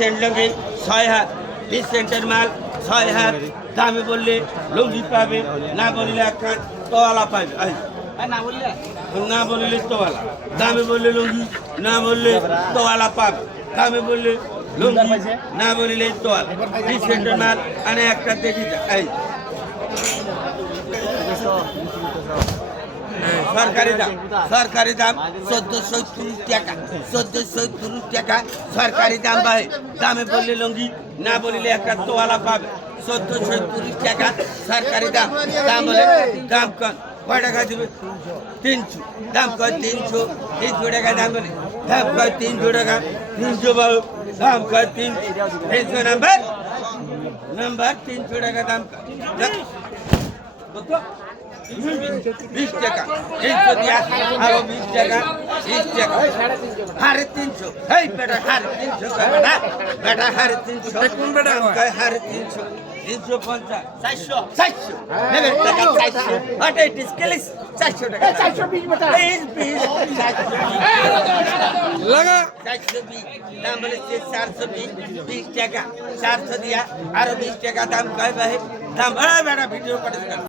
Saint লুঙ্গি 6 হাত, 20 সেন্টের মাল 6 হাত। দামে বললে লুঙ্গি পাবে, না বললে একটা তোয়ালা পাবে। না বললে তোয়ালা, দামে বললে লুঙ্গি, না বললে তোয়ালা পাবে। দামে বললে লুঙ্গি, না বললে তোয়ালা। 20 সেন্টের মাল আনে একটা দেখি এই সরকারি দাম 1430 টাকা, 1430 টাকা সরকারি দাম ভাই। দামে বললে লুঙ্গি, না বললে একটা তোয়ালা পাবে। 1430 টাকা সরকারি দাম। দাম বলে দাম কয় টাকা দিবে? 300। দাম কয় 300, 300 টাকা দাম বলে। দাম কয় 300 টাকা, 300 বাবু দাম কয় 300 নাম্বার 300 টাকা দাম কত? 20 টাকা, 300 দিয়া আরো 20 টাকা, 20 টাকা, 350। এই বেটা 350 বেটা, বেটা 350। কোন বেটা? 350, 350, 400, 400 নেবে টাকা 400। হোয়াট ইট ইজ কেলিস 400 টাকা, 420 বেটা, 20 লাগা 420। দাম বলে 420, 20 টাকা, 400 দিয়া আরো 20 টাকা দাম কয় ভাই? দাম বেটা ভিডিও করে